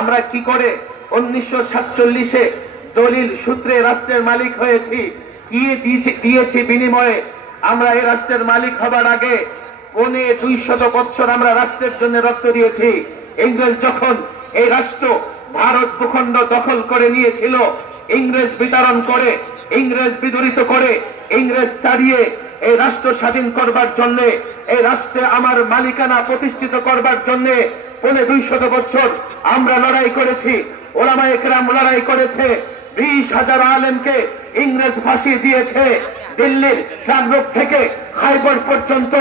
আমরা কি করে 1947-এ দলিল সূত্রে রাষ্ট্রের মালিক হয়েছি, কি দিয়েছি বিনিময়ে? আমরা এই রাষ্ট্রের মালিক হবার আগে 200 বছর আমরা রাষ্ট্রের জন্য রক্ত দিয়েছি। ইংরেজ যখন এই রাষ্ট্র ভারত ভূখণ্ড দখল করে নিয়েছিল, ইংরেজ বিতরণ করে, ইংরেজ বিদরিত করে, ইংরেজ তাড়িয়ে এই রাষ্ট্র স্বাধীন করবার জন্য, এই রাষ্ট্রে আমার মালিকানা প্রতিষ্ঠিত করবার জন্য 200 বছর আমরা লড়াই করেছি। ওলামায়ে কেরাম লড়াই করেছে। 20,000 আলেমকে ইংরেজ ফাঁসি দিয়েছে। দিল্লির ট্রাগরোড থেকে খাইবর পর্যন্ত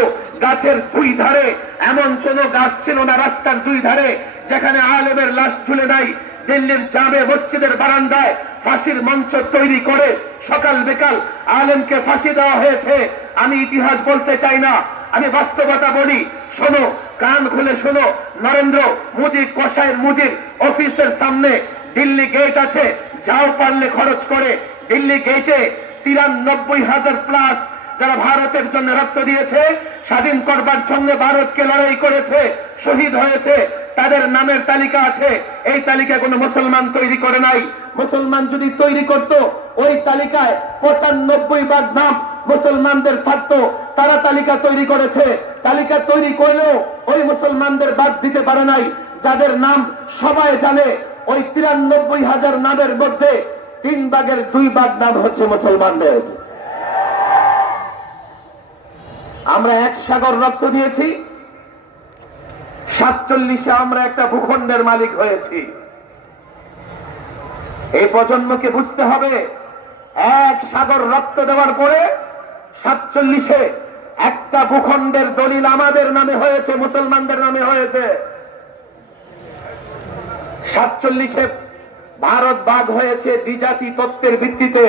গাছের দুই ধারে এমন কোন গাছ ছিল না রাস্তার দুই ধারে যেখানে আলেমের লাশ ঝুলে নাই। দিল্লির জামে মসজিদের বারান্দায় ফাঁসির মঞ্চ তৈরি করে সকাল বিকাল আলেমকে ফাঁসি দেওয়া হয়েছে। আমি ইতিহাস বলতে চাই না, আমি বাস্তবতা বলি। শোনো, কান খুলে শোনো। নরেন্দ্র মোদী কসাইয়ের মুদির অফিসের সামনে দিল্লি গেট আছে, যাও পারলে খরচ করে। দিল্লি গেটে 93,000 প্লাস যারা ভারতের জন্য রক্ত দিয়েছে, স্বাধীন করবার জন্য ভারতকে লড়াই করেছে, শহীদ হয়েছে, তাদের নামের তালিকা আছে। এই তালিকা কোনো মুসলমান তৈরি করে নাই। মুসলমান যদি তৈরি করত, ওই তালিকায় 95 নাম মুসলমানদের থাকতো। তারা তালিকা তৈরি করেছে। তালিকা তৈরি করলেও ওই মুসলমানদের বাদ দিতে পারে নাই। যাদের নাম সবাই জানে, ওই 93,000 নামের মধ্যে 2/3 নাম হচ্ছে মুসলমানদের। আমরা 1 সাগর রক্ত দিয়েছি। 47-এ আমরা একটা ভূখণ্ডের মালিক হয়েছি। এই প্রজন্মকে বুঝতে হবে, 1 সাগর রক্ত দেওয়ার পরে 47-এ একটা ভূখণ্ডের দলিল আমাদের নামে হয়েছে, মুসলমানদের নামে হয়েছে। 47-এ ভারত ভাগ হয়েছে দ্বিজাতি তত্ত্বের ভিত্তিতে।